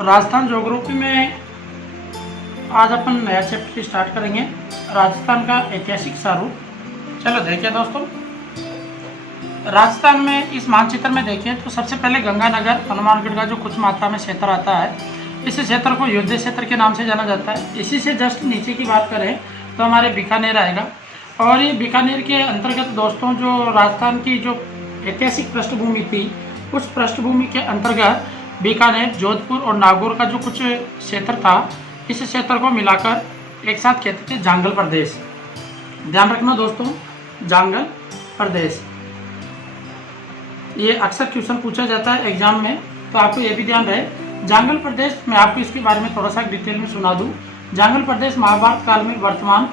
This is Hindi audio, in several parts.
राजस्थान ज्योग्राफी में आज अपन नया चैप्टर स्टार्ट करेंगे, राजस्थान का ऐतिहासिक स्वरूप। चलो देखिए दोस्तों, राजस्थान में इस मानचित्र में देखें तो सबसे पहले गंगानगर हनुमानगढ़ का जो कुछ मात्रा में क्षेत्र आता है, इस क्षेत्र को युद्ध क्षेत्र के नाम से जाना जाता है। इसी से जस्ट नीचे की बात करें तो हमारे बीकानेर आएगा, और ये बीकानेर के अंतर्गत दोस्तों जो राजस्थान की जो ऐतिहासिक पृष्ठभूमि थी, उस पृष्ठभूमि के अंतर्गत बीकानेर, जोधपुर और नागौर का जो कुछ क्षेत्र था, इस क्षेत्र को मिलाकर एक साथ कहते थे जांगल प्रदेश। ध्यान रखना दोस्तों, जांगल प्रदेश ये अक्सर क्वेश्चन पूछा जाता है एग्जाम में, तो आपको ये भी ध्यान रहे। जांगल प्रदेश मैं आपको इसके बारे में थोड़ा सा डिटेल में सुना दूं। जांगल प्रदेश महाभारत काल में वर्तमान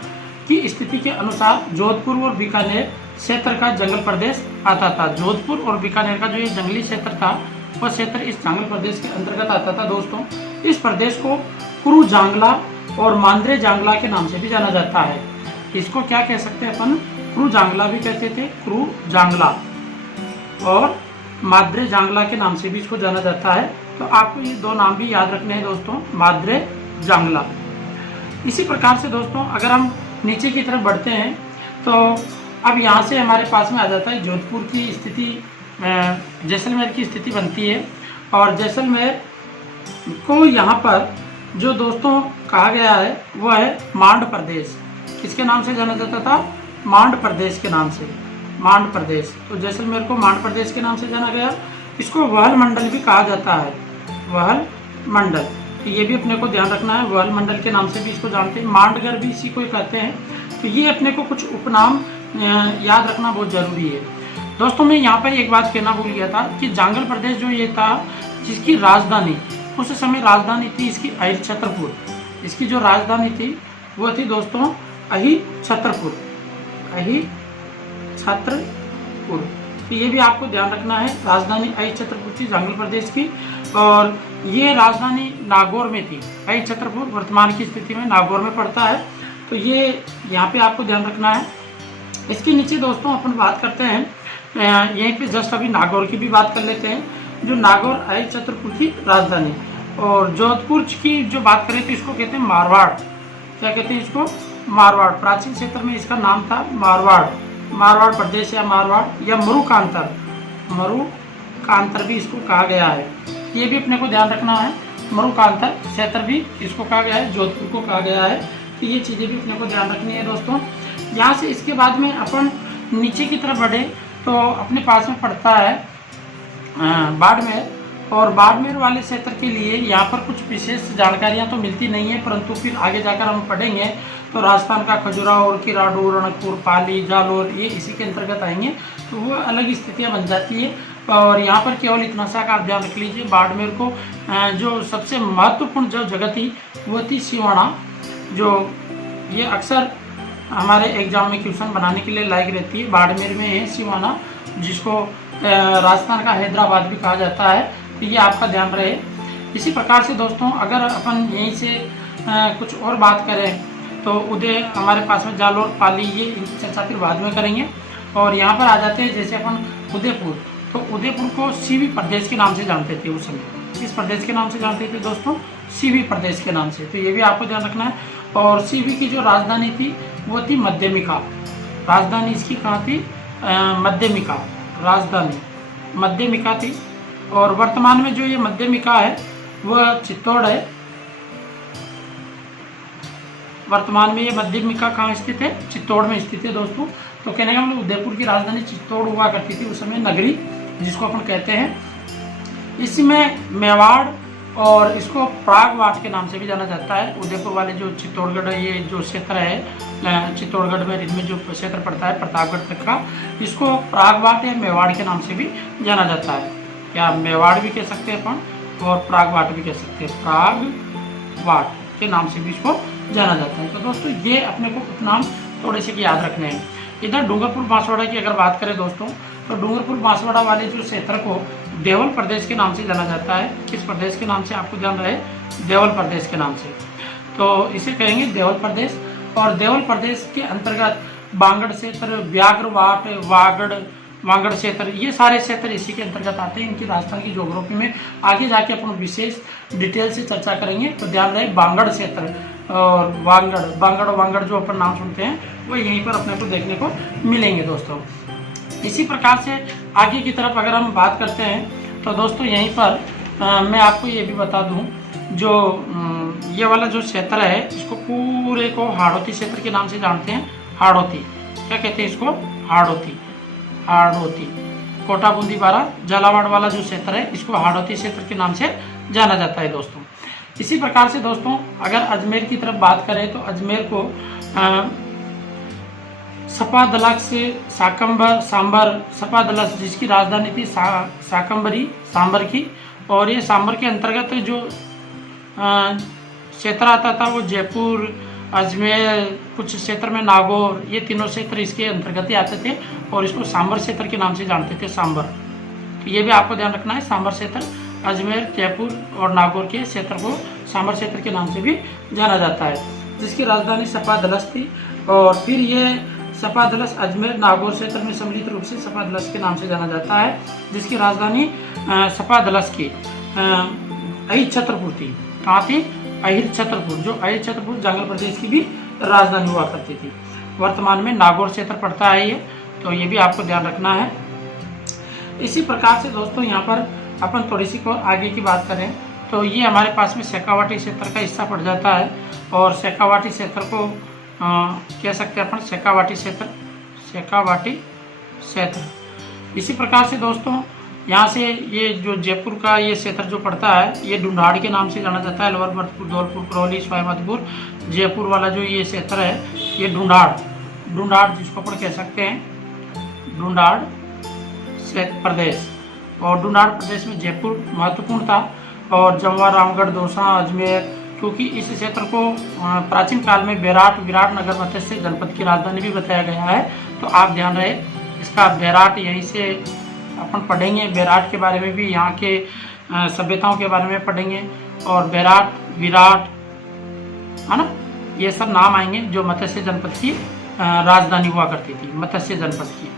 की स्थिति के अनुसार जोधपुर और बीकानेर क्षेत्र का जंगल प्रदेश आता था। जोधपुर और बीकानेर का जो ये जंगली क्षेत्र था, वह क्षेत्र इस जांगल प्रदेश के अंतर्गत आता था दोस्तों। इस प्रदेश को कुरु जांगला और मांद्रे जांगला के नाम से भी जाना जाता है। इसको क्या कह सकते हैं अपन, कुरु जांगला भी कहते थे, कुरु जांगला, और माद्रे जांगला के नाम से भी इसको जाना जाता है। तो आपको ये दो नाम भी याद रखने हैं दोस्तों, माद्रे जांगला। इसी प्रकार से दोस्तों अगर हम नीचे की तरफ बढ़ते हैं तो अब यहाँ से हमारे पास में आ जाता है जोधपुर की स्थिति, जैसलमेर की स्थिति बनती है। और जैसलमेर को यहाँ पर जो दोस्तों कहा गया है वह है मांड प्रदेश। किसके नाम से जाना जाता था? मांड प्रदेश के नाम से, मांड प्रदेश। तो जैसलमेर को मांड प्रदेश के नाम से जाना गया। इसको वहल मंडल भी कहा जाता है, वहल मंडल, तो ये भी अपने को ध्यान रखना है। वहल मंडल के नाम से भी इसको जानते हैं, मांडगर भी इसी को कहते हैं। तो ये अपने को कुछ उपनाम याद रखना बहुत जरूरी है दोस्तों। मैं यहाँ पर एक बात कहना भूल गया था कि जांगल प्रदेश जो ये था, जिसकी राजधानी उस समय राजधानी थी इसकी अहिर छत्रपुर। इसकी जो राजधानी थी वो थी दोस्तों अहिर छत्रपुर, अहिर छत्रपुर। तो ये भी आपको ध्यान रखना है, राजधानी अहिर छत्रपुर थी जांगल प्रदेश की। और ये राजधानी नागौर में थी। अहिर छत्रपुर वर्तमान की स्थिति में नागौर में पड़ता है, तो ये यहाँ पे आपको ध्यान रखना है। इसके नीचे दोस्तों अपन बात करते हैं, यहीं पे जस्ट अभी नागौर की भी बात कर लेते हैं। जो नागौर अहिर छत्रपुर की राजधानी, और जोधपुर की जो बात करें तो इसको कहते हैं मारवाड़। क्या कहते हैं इसको? मारवाड़। प्राचीन क्षेत्र में इसका नाम था मारवाड़, मारवाड़ प्रदेश या मारवाड़ या मरुकांतर, मरुकांतर भी इसको कहा गया है। ये भी अपने को ध्यान रखना है, मरुकांतर क्षेत्र भी इसको कहा गया है, जोधपुर को कहा गया है। तो ये चीज़ें भी अपने को ध्यान रखनी है दोस्तों। यहाँ से इसके बाद में अपन नीचे की तरफ बढ़े तो अपने पास में पड़ता है बाड़मेर। और बाड़मेर वाले क्षेत्र के लिए यहाँ पर कुछ विशेष जानकारियाँ तो मिलती नहीं है, परंतु फिर आगे जाकर हम पढ़ेंगे तो राजस्थान का खजुराहो, किराडू, रणकपुर, पाली, जालोर ये इसी के अंतर्गत आएंगे। तो वो अलग स्थितियाँ बन जाती है। और यहाँ पर केवल इतना सा का आप ध्यान रख लीजिए, बाड़मेर को जो सबसे महत्वपूर्ण जो जगह थी वो थी सिवाना, जो ये अक्सर हमारे एग्जाम में क्वेश्चन बनाने के लिए लायक रहती है। बाड़मेर में है सिवाना, जिसको राजस्थान का हैदराबाद भी कहा जाता है। तो ये आपका ध्यान रहे। इसी प्रकार से दोस्तों अगर अपन यहीं से कुछ और बात करें तो उदय हमारे पास में जालोर, पाली, ये इनकी चर्चा फिर बाद में करेंगे। और यहाँ पर आ जाते हैं जैसे अपन उदयपुर, तो उदयपुर को सीवी प्रदेश के नाम से जानते थे उस समय। इस प्रदेश के नाम से जानते थे दोस्तों, सीवी प्रदेश के नाम से। तो ये भी आपको ध्यान रखना है। और सीवी की जो राजधानी थी वो थी मध्यमिका। राजधानी इसकी कहाँ थी? मध्यमिका, राजधानी मध्यमिका थी। और वर्तमान में जो ये मध्यमिका है वह चित्तौड़ है। वर्तमान में ये मध्यमिका कहाँ स्थित है? चित्तौड़ में स्थित है दोस्तों। तो कहने का मतलब उदयपुर की राजधानी चित्तौड़ हुआ करती थी उस समय, नगरी जिसको अपन कहते हैं। इसमें मेवाड़ और इसको प्रागवाट के नाम से भी जाना जाता है। उदयपुर वाले जो चित्तौड़गढ़ ये जो क्षेत्र है, चित्तौड़गढ़ में इनमें जो क्षेत्र पड़ता है प्रतापगढ़ तक का, इसको प्रागवाट या मेवाड़ के नाम से भी जाना जाता है। या मेवाड़ भी कह सकते हैं अपन और प्रागवाट भी कह सकते हैं, प्रागवाट के नाम से भी इसको जाना जाता है। तो दोस्तों ये अपने को उपनाम थोड़े से याद रखने हैं। इधर डूंगरपुर बांसवाड़ा की अगर बात करें दोस्तों, तो डूंगरपुर बांसवाड़ा वाले जो क्षेत्र को देवल प्रदेश के नाम से जाना जाता है। किस प्रदेश के नाम से आपको ध्यान रहे? देवल प्रदेश के नाम से। तो इसे कहेंगे देवल प्रदेश। और देवल प्रदेश के अंतर्गत बांगड़ क्षेत्र, व्याघ्रवाट, वागड़ वांगड़ क्षेत्र, ये सारे क्षेत्र इसी के अंतर्गत आते हैं। इनकी राजस्थान की ज्योग्राफी में आगे जाके अपन विशेष डिटेल से चर्चा करेंगे। तो ध्यान रहे बांगड़ क्षेत्र और वांगड़ जो अपन नाम सुनते हैं वो यहीं पर अपने को देखने को मिलेंगे दोस्तों। इसी प्रकार से आगे की तरफ अगर हम बात करते हैं तो दोस्तों यहीं पर मैं आपको ये भी बता दूं, जो ये वाला जो क्षेत्र है इसको पूरे को हाड़ौती क्षेत्र के नाम से जानते हैं। हाड़ौती क्या कहते हैं इसको? हाड़ौती। कोटा बूंदी बारा झालावाड़ वाला जो क्षेत्र है इसको हाड़ौती क्षेत्र के नाम से जाना जाता है दोस्तों। इसी प्रकार से दोस्तों अगर अजमेर की तरफ बात करें तो अजमेर को सपादलक से सांबर सपादलक जिसकी राजधानी थी सांबर की, और ये सांबर के अंतर्गत जो क्षेत्र आता था वो जयपुर, अजमेर, कुछ क्षेत्र में नागौर, ये तीनों क्षेत्र इसके अंतर्गत ही आते थे और इसको सांबर क्षेत्र के नाम से जानते थे, सांबर। तो ये भी आपको ध्यान रखना है, सांबर क्षेत्र अजमेर, जयपुर और नागौर के क्षेत्र को सांबर क्षेत्र के नाम से भी जाना जाता है, जिसकी राजधानी सपादलस थी। और फिर ये सपादलस अजमेर नागौर क्षेत्र में सम्मिलित रूप से सपादलस के नाम से जाना जाता है, जिसकी राजधानी सपादलस की अहिर छत्रपुर थी। कहाँ थी? अहिर छत्रपुर, जो अहिर छत्रपुर जंगल प्रदेश की भी राजधानी हुआ करती थी। वर्तमान में नागौर क्षेत्र पड़ता है ये, तो ये भी आपको ध्यान रखना है। इसी प्रकार से दोस्तों यहाँ पर अपन थोड़ी सी को आगे की बात करें तो ये हमारे पास में शेखावाटी क्षेत्र का हिस्सा पड़ जाता है, और शेखावाटी क्षेत्र को कह सकते हैं अपन शेखावाटी क्षेत्र। इसी प्रकार से दोस्तों यहाँ से ये जो जयपुर का ये क्षेत्र जो पड़ता है ये ढूंढाड़ के नाम से जाना जाता है। लोअर भरतपुर, धौलपुर, करौली, सवाईमाधोपुर, जयपुर वाला जो ये क्षेत्र है ये ढूंढाड़ जिसको अपन कह सकते हैं ढूंढाड़ प्रदेश। और ढूंढाड़ प्रदेश में जयपुर महत्वपूर्ण था, और जमवा, रामगढ़, दौसा, अजमेर, क्योंकि इस क्षेत्र को प्राचीन काल में विराटनगर मत्स्य जनपद की राजधानी भी बताया गया है। तो आप ध्यान रहे इसका बैराट यहीं से अपन पढ़ेंगे, बैराट के बारे में भी, यहाँ के सभ्यताओं के बारे में पढ़ेंगे, और बैराट, विराट, है ना, ये सब नाम आएंगे जो मत्स्य जनपद की राजधानी हुआ करती थी, मत्स्य जनपद की।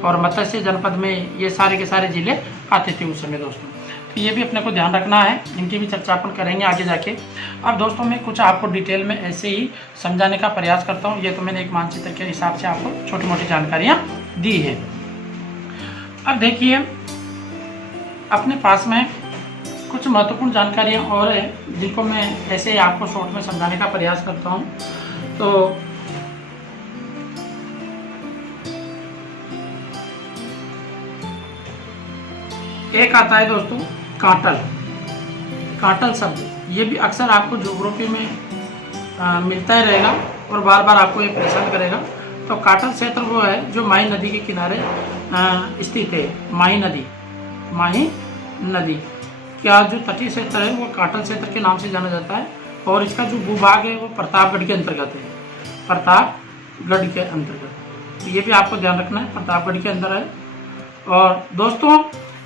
और मत्स्य जनपद में ये सारे के सारे जिले आते थे उस समय दोस्तों। तो ये भी अपने को ध्यान रखना है, इनकी भी चर्चा अपन करेंगे आगे जाके। अब दोस्तों मैं कुछ आपको डिटेल में ऐसे ही समझाने का प्रयास करता हूँ। ये तो मैंने एक मानचित्र के हिसाब से आपको छोटी मोटी जानकारियाँ दी है। अब देखिए अपने पास में कुछ महत्वपूर्ण जानकारियाँ और है जिनको मैं ऐसे ही आपको शॉर्ट में समझाने का प्रयास करता हूँ। तो एक आता है दोस्तों काटल शब्द, ये भी अक्सर आपको ज्योग्राफी में मिलता ही रहेगा और बार बार आपको ये परेशान करेगा। तो काटल क्षेत्र वो है जो माही नदी के किनारे स्थित है। माही नदी क्या जो तटीय क्षेत्र है वो काटल क्षेत्र के नाम से जाना जाता है, और इसका जो भूभाग है वो प्रतापगढ़ के अंतर्गत है, प्रतापगढ़ के अंतर्गत। तो ये भी आपको ध्यान रखना है, प्रतापगढ़ के अंदर है। और दोस्तों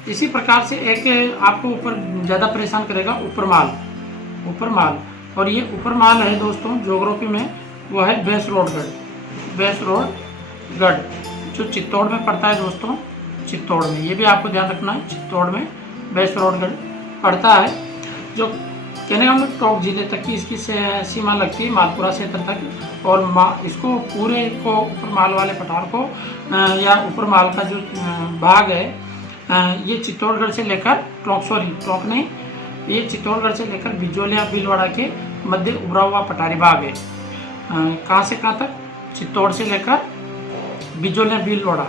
इसी प्रकार से एक आपको ऊपर ज़्यादा परेशान करेगा ऊपरमाल, और ये ऊपरमाल है दोस्तों ज्योग्राफी में वो है बेसरोडगढ़ जो चित्तौड़ में पड़ता है दोस्तों, चित्तौड़ में। ये भी आपको ध्यान रखना है, चित्तौड़ में बेसरोडगढ़ पड़ता है, जो कहने का मतलब टोंक जिले तक की इसकी सीमा लगती है, मालपुरा क्षेत्र तक। और इसको पूरे को ऊपरमाल वाले पठार को या ऊपरमाल का जो भाग है ये चित्तौड़गढ़ से लेकर ये चित्तौड़गढ़ से लेकर बिजोलिया भीलवाड़ा के मध्य उभरा हुआ पठारी भाग है। कहाँ से कहाँ तक? चित्तौड़ से लेकर बिजोलिया भीलवाड़ा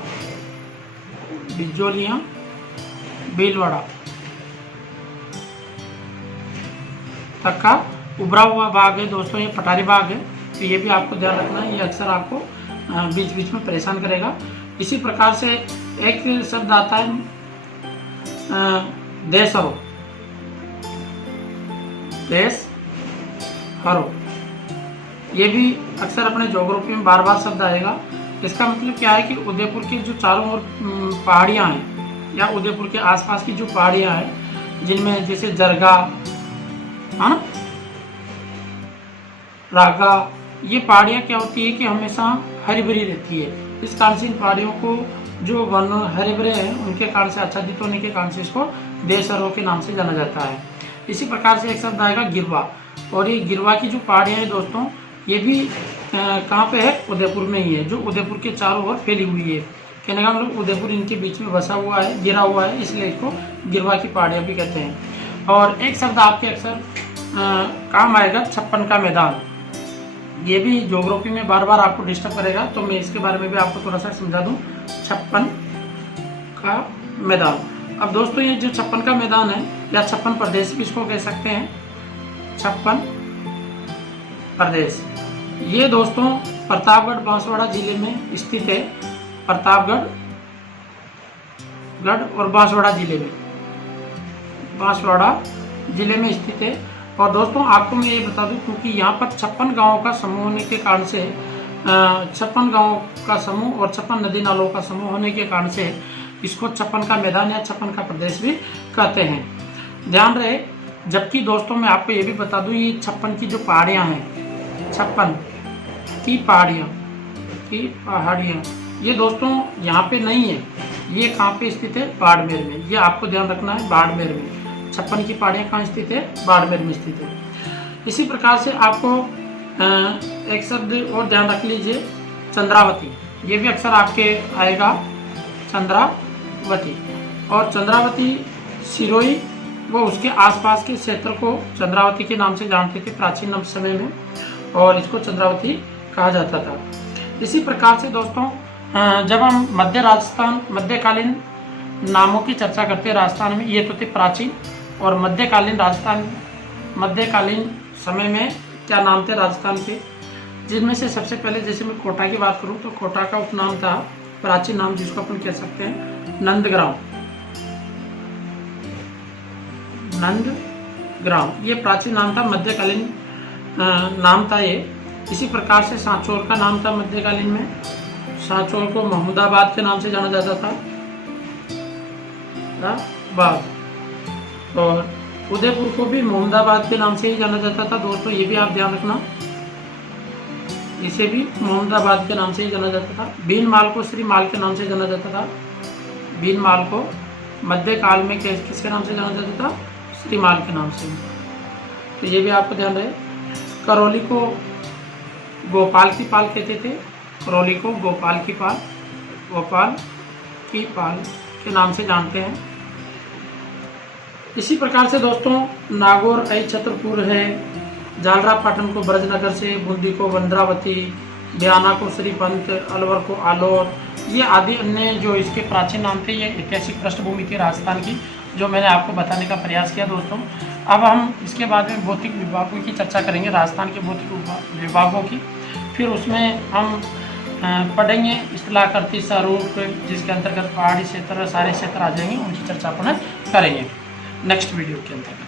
तक का उभरा हुआ भाग है दोस्तों, ये पठारी भाग है। तो ये भी आपको ध्यान रखना है, ये अक्सर आपको बीच बीच में परेशान करेगा। इसी प्रकार से एक शब्द आता है देशहरो, ये भी अक्सर अपने ज्योग्राफी में बार बार शब्द आएगा। इसका मतलब क्या है कि उदयपुर के जो चारों ओर पहाड़ियाँ हैं या उदयपुर के आसपास की जो पहाड़ियाँ हैं जिनमें जैसे जरगा, है ना, रागा, ये पहाड़ियाँ क्या होती है कि हमेशा हरी भरी रहती है। इस कारण से इन पहाड़ियों को जो वन हरे भरे हैं उनके कारण से आच्छादित होने के कारण से इसको देशहरों के नाम से जाना जाता है। इसी प्रकार से एक शब्द आएगा गिरवा, और ये गिरवा की जो पहाड़ियाँ हैं दोस्तों, ये भी कहाँ पे है, उदयपुर में ही है, जो उदयपुर के चारों ओर फैली हुई है। कहने का मतलब उदयपुर इनके बीच में बसा हुआ है, गिरा हुआ है, इसलिए इसको गिरवा की पहाड़ियाँ भी कहते हैं। और एक शब्द आपके अक्सर काम आएगा, छप्पन का मैदान। ये भी ज्योग्राफी में बार बार आपको डिस्टर्ब करेगा, तो मैं इसके बारे में भी आपको थोड़ा सा समझा दूं। छप्पन का मैदान, अब दोस्तों ये जो छप्पन का मैदान है या छप्पन प्रदेश भी इसको कह सकते हैं, छप्पन प्रदेश, ये दोस्तों प्रतापगढ़ बांसवाड़ा जिले में स्थित है। प्रतापगढ़ और बांसवाड़ा जिले में स्थित है। और दोस्तों आपको मैं ये बता दूं, क्योंकि यहाँ पर 56 गांवों का समूह होने के कारण से 56 गांवों का समूह और 56 नदी नालों का समूह होने के कारण से इसको छप्पन का मैदान या छप्पन का प्रदेश भी कहते हैं, ध्यान रहे। जबकि दोस्तों मैं आपको ये भी बता दूं, ये 56 की जो पहाड़ियाँ हैं, 56 की पहाड़ियाँ ये दोस्तों यहाँ पे नहीं है, ये कहाँ पे स्थित है, बाड़मेर में। ये आपको ध्यान रखना है, बाड़मेर में 56 की पहाड़ियाँ कहाँ स्थित है, बाड़मेर में स्थित है। इसी प्रकार से आपको एक शब्द और ध्यान रख लीजिए, चंद्रावती। ये भी अक्सर आपके आएगा, चंद्रावती। और चंद्रावती सिरोही वो उसके आसपास के क्षेत्र को चंद्रावती के नाम से जानते थे प्राचीन समय में, और इसको चंद्रावती कहा जाता था। इसी प्रकार से दोस्तों जब हम मध्यकालीन नामों की चर्चा करते हैं राजस्थान में, ये तो थे प्राचीन, और मध्यकालीन समय में क्या नाम थे राजस्थान के, जिनमें से सबसे पहले जैसे मैं कोटा की बात करूं तो कोटा का उपनाम था, प्राचीन नाम जिसको अपन कह सकते हैं नंदग्राम। ये प्राचीन नाम था, मध्यकालीन नाम था ये। इसी प्रकार से सांचौर का नाम था मध्यकालीन में, सांचौर को महमूदाबाद के नाम से जाना जाता था, और उदयपुर को भी महमूदाबाद के नाम से ही जाना जाता था दोस्तों, ये भी आप ध्यान रखना, इसे भी महमूदाबाद के नाम से ही जाना जाता था। भीनमाल को श्रीमाल के नाम से जाना जाता था, भीनमाल को मध्यकाल में किसके नाम से जाना जाता था, श्रीमाल के नाम से, तो ये भी आपको ध्यान रहे। करौली को गोपाल की पाल कहते थे, करौली को गोपाल की पाल के नाम से जानते हैं। इसी प्रकार से दोस्तों नागौर छतरपुर है, झालरापाटन को ब्रजनगर से, बूंदी को बंद्रावती, बयाना को श्रीपंत, अलवर को आलोर, ये आदि अन्य जो इसके प्राचीन नाम थे, ये ऐतिहासिक पृष्ठभूमि थी राजस्थान की, जो मैंने आपको बताने का प्रयास किया दोस्तों। अब हम इसके बाद में भौतिक विभागों की चर्चा करेंगे, राजस्थान के भौतिक विभागों की, फिर उसमें हम पढ़ेंगे इस्लाकर्ती स्वरूप, जिसके अंतर्गत पहाड़ी क्षेत्र सारे क्षेत्र आ जाएंगे, उनकी चर्चा अपन करेंगे नेक्स्ट वीडियो के अंतर्गत।